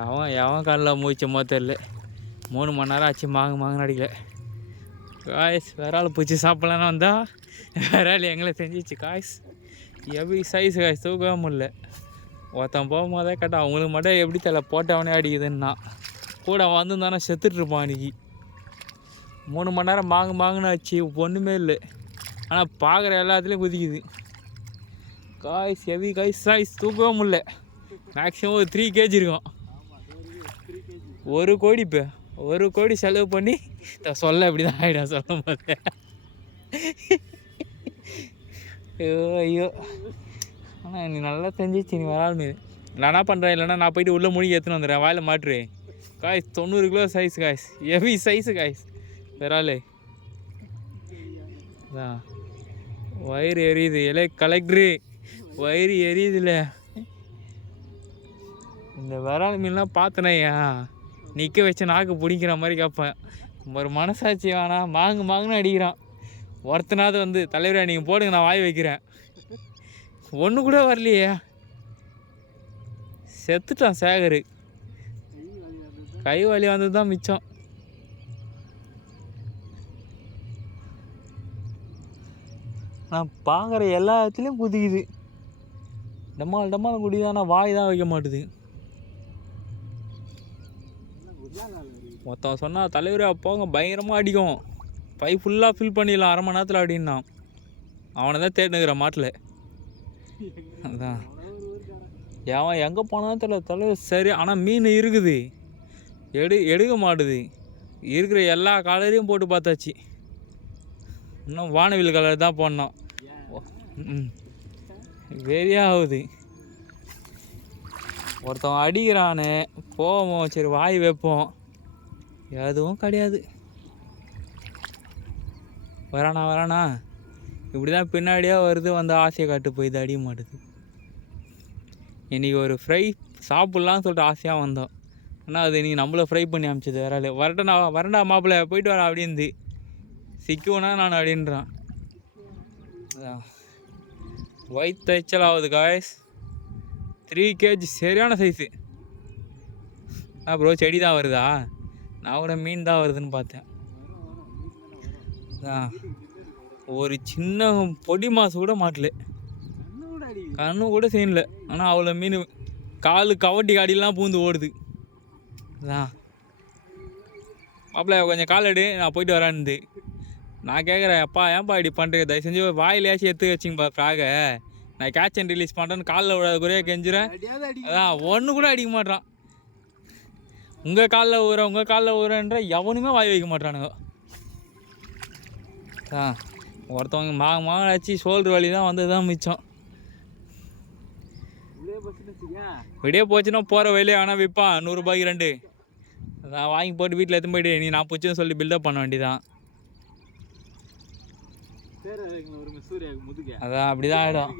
எவன் எவன் காலில் மூச்சமோ தெரில மூணு மணி நேரம் ஆச்சு மாங்க மாங்க அடிக்கல. காய்ஸ் வேற ஆள் பிடிச்சி சாப்பிட்லான்னு வந்தால் வேற ஆள் எங்களை செஞ்சிச்சு. காய்ஸ் எப்படி சைஸ் காய்ஸ் தூக்கவே முடியல. ஒருத்தன் போகும்போதே கேட்டால் அவங்களுக்கு மட்டும் எப்படி தெரியல போட்டவனே அடிக்குதுன்னா. கூட வந்துருந்தானே செத்துட்ருப்பான் அன்றைக்கி மூணு மணி நேரம் மாங்கு மாங்குன்னு ஆச்சு ஒன்றுமே இல்லை. ஆனால் பார்க்குற எல்லாத்துலேயும் குதிக்குது. காய்ஸ் ஹெவி காய்ஸ் சைஸ் தூக்கவே முடில மேக்ஸிமம் ஒரு த்ரீ கேஜி இருக்கும். ஒரு கோடி இப்போ. ஒரு கோடி செலவு பண்ணி சொல்ல இப்படி தான் ஆகிடும் சொல்லும் போது. ஐயோ ஐயோ. ஆனால் நீ நல்லா செஞ்சிச்சு நீ வராது நான் என்ன பண்ணுறேன் இல்லைன்னா நான் போயிட்டு உள்ளே மூழ்கி எடுத்துன்னு வந்துடுறேன் வாயில் மாட்டுரு காய்ஸ் தொண்ணூறு kilo size guys heavy size guys விராலு அதான் வயிறு எரியுது இலை கலெக்டரு வயிறு எரியுதுல்ல இந்த விரால் மீன்லாம் பார்த்தனையா நிற்க வச்சு நாக்கு பிடிக்கிற மாதிரி கேட்பேன். ஒரு மனசாட்சி வேணாம் மாங்கு மாங்குன்னு அடிக்கிறான். ஒருத்தனாவது வந்து தலைவரா நீங்கள் போடுங்க நான் வாய் வைக்கிறேன். ஒன்று கூட வரலையே. செத்துட்டான் சேகர். கை வலி வந்தது தான் மிச்சம். நான் பார்க்குற எல்லா இடத்துலையும் குதிக்குது. டம்மால் டம்மால் குடிக்குது ஆனால் வாய் தான் வைக்க மாட்டுது. மொத்தம் சொன்னால் தலைவரே போங்க பயங்கரமாக அடிக்கும். பை ஃபுல்லாக ஃபில் பண்ணிடலாம் அரை மணி நேரத்தில் அப்படின்னான் அவனை தான் தேடினுக்கிற மாட்டில். அதான். அவன் எங்கே போனாலும் தெரியல தலைவர் சரி ஆனால் மீன் இருக்குது. எடு எடுக்க மாட்டுது. இருக்கிற எல்லா கலரையும் போட்டு பார்த்தாச்சு. இன்னும் வானவில் கலர் தான் போடணும். ம். வெறியா ஆகுது ஒருத்தவன் அடிக்கிறானு போவோம் சரி வாய் வைப்போம். எதுவும் கிடையாது. வரானா வரானா? இப்படி தான் பின்னாடியே வருது வந்து ஆசையை காட்டு போய் அடிக்க மாட்டுது. இன்றைக்கி ஒரு ஃப்ரை சாப்பிட்லான்னு சொல்லிட்டு ஆசையாக வந்தோம். ஆனால் அது நீ நம்மள ஃப்ரை பண்ணி அமிச்சது வேற ஆளு. வரட்டா வரண்டா மாப்பிள்ளை போயிட்டு வரேன் அப்படின்னு சிக்குவனா நான் அப்படின்றான். அதான் வயிற்றுச்சல் ஆகுது காய்ஸ் த்ரீ கேஜி சரியான சைஸு ஆ ப்ரோ செடி தான் வருதா? நான் கூட மீன் தான் வருதுன்னு பார்த்தேன். ஒரு சின்ன பொடி மாசு கூட மாட்டல. கண்ணு கூட செய்யல. ஆனால் அவ்வளோ மீன் காலு கவட்டி காடிலாம் பூந்து ஓடுது. அதான் மாப்பிள்ள கொஞ்சம் கால் எடு நான் போயிட்டு வரேன்னு நான் கேட்குறேன் அப்பா ஏன்ப்பா இப்படி பண்ணுறீங்க தயவு செஞ்சு வாயிலேயாச்சும் எடுத்து வச்சிங்கப்பா ஃப்ராகை நான் கேட்ச் அண்ட் ரிலீஸ் பண்ணுறேன்னு காலில் விடாத குறைய கெஞ்சுறேன். அதான் ஒன்று கூட அடிக்க மாட்றான். உங்கள் காலில் ஊற உங்கள் காலில் ஊறன்ற எவனுமே வாய் வைக்க மாட்றானுங்க. ஆ ஒருத்தவங்க மா மாங்கடாச்சு ஷோல்டர் வலி தான் வந்தது தான் மிச்சம். விடிய போச்சுன்னா போகிற வழியிலே வேணா விற்பான் நூறுரூபாய்க்கு ரெண்டு. அதான் வாங்கி போட்டு வீட்டில் எடுத்து போயிட்டு நீ நான் பிடிச்சுன்னு சொல்லி பில்டப் பண்ண வேண்டியதான் அதான் அப்படி தான் ஆகிடும்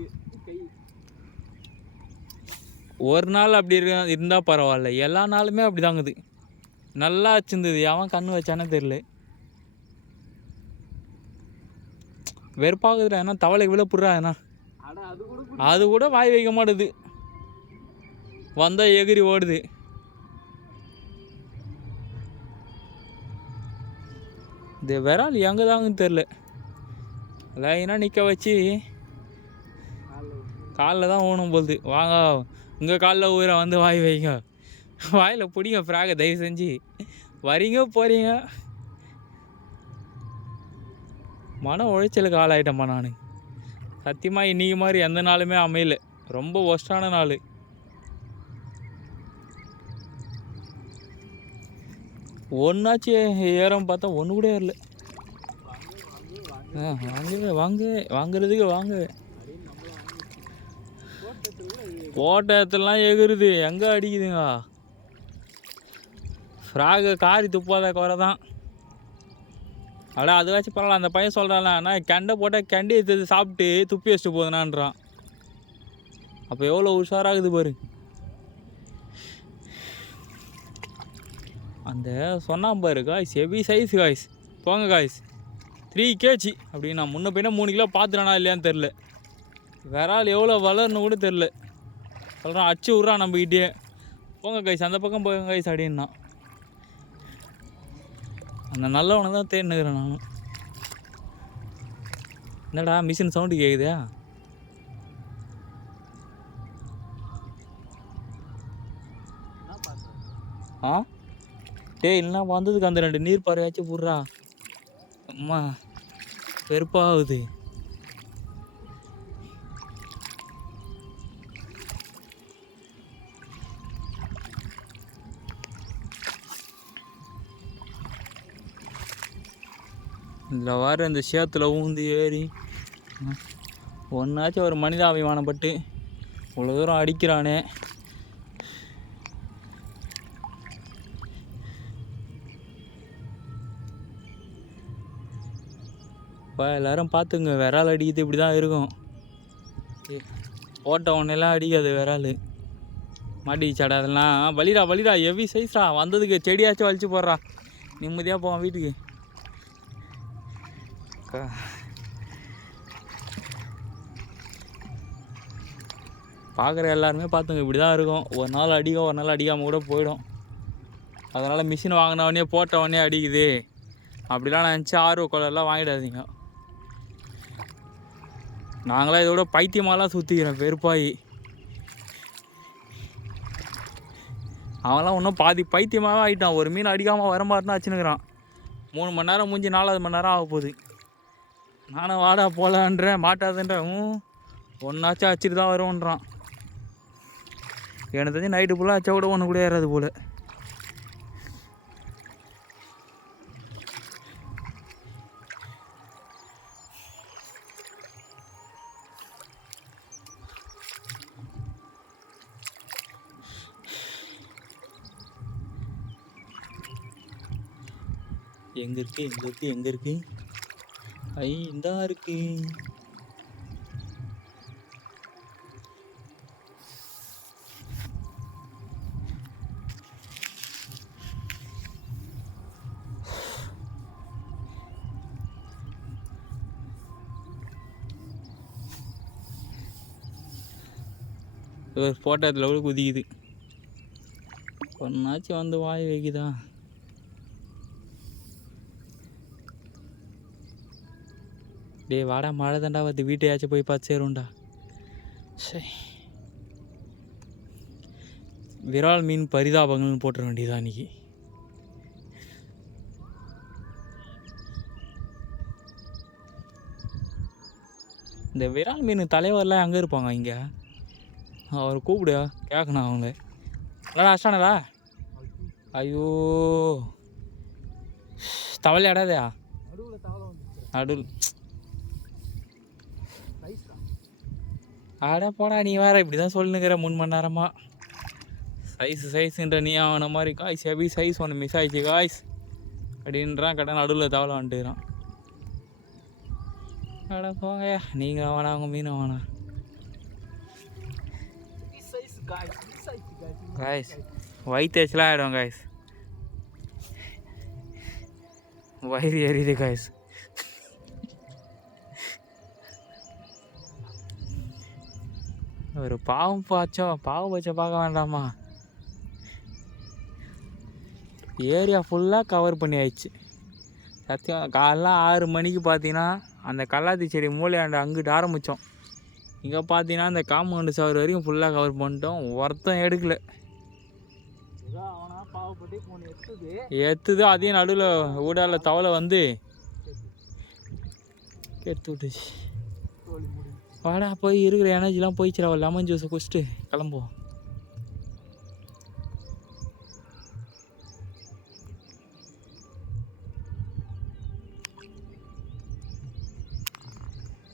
ஒரு நாள் அப்படி இருக்க இருந்தால் பரவாயில்ல. எல்லா நாளுமே அப்படி தாங்குது. நல்லா வச்சுருந்தது. அவன் கண்ணு வச்சானே தெரில வெறுப்பாகுதுடா. ஏன்னா தவளை விழ புடுறா ஏன்னா அது கூட வாய் வைக்க மாட்டுது. வந்தால் எகிரி ஓடுது. இந்த விரால் எங்கே தாங்கன்னு தெரில லைனாக நிற்க வச்சு காலில் தான் ஊனும் போகுது. வாங்க. உங்கள் காலில் ஊரை வந்து வாய் வைங்க. வாயில் பிடிங்க ஃப்ராகை தயவு செஞ்சு. வரீங்க போகிறீங்க மன உளைச்சலுக்கு ஆளாயிட்டேம்மா நான். சத்தியமாக இன்றைக்கி மாதிரி எந்த நாளுமே அமையல. ரொம்ப ஒஸ்டான நாள். ஒன்றாச்சு ஏறம் பார்த்தா ஒன்று கூட ஏறல. ஆ வாங்க. வாங்க வாங்குறதுக்கு வாங்க. போட்ட எகுருது. எங்கே அடிக்குதுங்க? ஃப்ராகு காரி துப்பாத குறை தான் அட அதுவாச்சும் பரவாயில்ல. அந்த பையன் சொல்கிறான்ல ஆனால் கெண்டை போட்டால் கெண்டை எடுத்து சாப்பிட்டு துப்பி வச்சுட்டு போதுனான்றான். அப்போ எவ்வளோ உஷாராகுது பாரு. அந்த சொன்னான் பாரு காய்ஸ் ஹெவி சைஸ் காய்ஸ் போங்க காய்ஸ் த்ரீ கேஜி அப்படின்னு நான் முன்ன பின்ன மூணு கிலோ பார்த்துறானா இல்லையான்னு தெரில விரால் எவ்வளோ வளர்னு கூட தெரில சொல்கிறான் அச்சு விட்றான் நம்மக்கிட்டே போங்க கைஸ் அந்த பக்கம் போங்க கைஸ் அப்படின்னா. அந்த நல்லவனை தான் தேடினுக்கிறேன் நான். என்னடா மிஷின் சவுண்டு கேட்குதா ஆ? டேய் இல்லைனா வந்ததுக்கு அந்த ரெண்டு நீர் பறவையாச்சும் விட்றா. அம்மா வெறுப்பாகுது. இதில் வர இந்த சேத்துல ஊந்து ஏறி ஒன்றாச்சும் ஒரு மனிதாபிமானப்பட்டு இவ்வளோ தூரம் அடிக்கிறானே. இப்போ எல்லாரும் பார்த்துங்க விரால் அடிக்கிறது இப்படி தான் இருக்கும். ஓட்ட போட்ட உடனேலாம் அடிக்காது விரால். மாட்டிக்கிச்சாடா அதெல்லாம் வலிடா வலிடா ஹெவி சைஸ்டா வந்ததுக்கு செடியாச்சும் வலிச்சு போடுறா. நிம்மதியாக போவான் வீட்டுக்கு. அக்கா. பார்க்குற எல்லாருமே பார்த்துங்க இப்படி தான் இருக்கும். ஒரு நாள் அடிக்கும் ஒரு நாள் அடிக்காமல் கூட போயிடும். அதனால் மிஷின் வாங்கினவொடனே போட்டவொடனே அடிக்குது. அப்படிலாம் நினச்சி ஆர்வ கொலர்லாம் வாங்கிடாதீங்க. நாங்களாம் இதோட பைத்தியமாலாம் சுற்றிக்கிறோம் பெருப்பாயி அவன்லாம் இன்னும் பாதி பைத்தியமாகவே ஆகிட்டான் ஒரு மீன் அடிக்காமல் வரமாட்டான் வச்சுனுக்குறான் மூணு மணி நேரம் முடிஞ்சு நாலாவது மணி நேரம் ஆக போகுது நானும் வாடா போகலான்றேன் மாட்டாதுன்றவும் ம் ஒன்றாச்சும் அச்சுட்டு தான் வருவோன்றான். எனக்கு தெரிஞ்சு நைட்டு ஃபுல்லாக அச்சா கூட ஒன்று கூட ஏறாது போல். எங்கே இருக்கு எங்கே இருக்கு எங்கே இருக்கு? ஐ இந்தா இருக்கு. ஃபோட்டோ இதில் கூட குதிக்குது. ஒன்னாச்சும் வந்து வாய் வைக்குதா? டேய் வாடா மழை தாண்டா வந்து வீட்டையாச்சும் போய் பார்த்து சேரும்டா சரி விரால் மீன் பரிதாபங்கள்னு போட்டுற வேண்டியதா இன்னைக்கு. இந்த விரால் மீன் தலைவர்லாம் எங்கே இருப்பாங்க இங்கே? அவர் கூப்பிடு கேட்கணும் அவங்க இல்லடா அஷ்டானடா ஐயோ. தவளை அடாதயா நடுவில் தவளை வந்துச்சு நடுவில் ரைஸ்டா அட போடா நீ வேற இப்படி தான் சொல்லுங்கிற மூணு மணி நேரமா சைஸ் சைஸுன்ற நீ ஆன மாதிரி காய்ஸ் ஹெவி சைஸ் ஒன்று மிஸ் ஆயிடுச்சு காய்ஸ் அப்படின்றான் கடை நடுவில் தவளை வந்துட்டுறான் அட போங்க நீங்கள் வேணா அவங்க மீன் வேணா. காய்ஸ் பிக் ஆகிடும் காய்ஸ் வயிறு எரியுது காய்ஸ் ஒரு பாவம் பாச்சோம் பாவம் பச்சை பார்க்க வேண்டாமா? ஏரியா ஃபுல்லாக கவர் பண்ணி ஆயிடுச்சு சத்தியம் காலைல ஆறு மணிக்கு பார்த்தீங்கன்னா அந்த கல்லாத்தி செடி மூலையாண்ட அங்கிட்டு ஆரம்பித்தோம் இங்கே பார்த்தீங்கன்னா அந்த காம்பவுண்டு சவர் வரைக்கும் ஃபுல்லாக கவர் பண்ணிட்டோம். ஒருத்தன் எடுக்கல. எத்துது அதையும் நடுவில் ஊடால தவளை வந்து கெடுத்து விட்டுச்சு. வாடா போய் இருக்கிற எனர்ஜிலாம் போயிடுச்சுடா லெமன் ஜூஸை குடிச்சிட்டு கிளம்புவோம்.